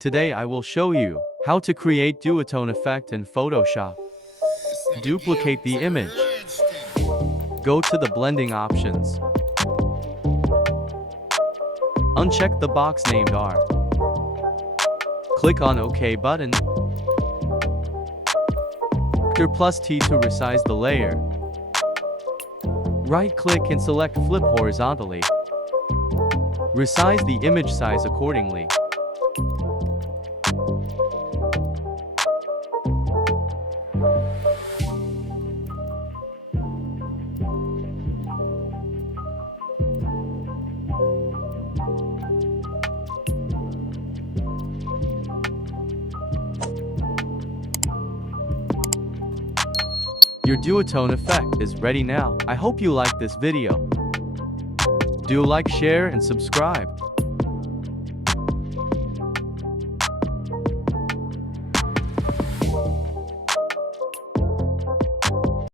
Today I will show you how to create duotone effect in Photoshop. Duplicate the image. Go to the blending options. Uncheck the box named R. Click on OK button. Ctrl+T to resize the layer. Right-click and select Flip horizontally. Resize the image size accordingly. Your duotone effect is ready now. I hope you like this video. Do like, share, and subscribe.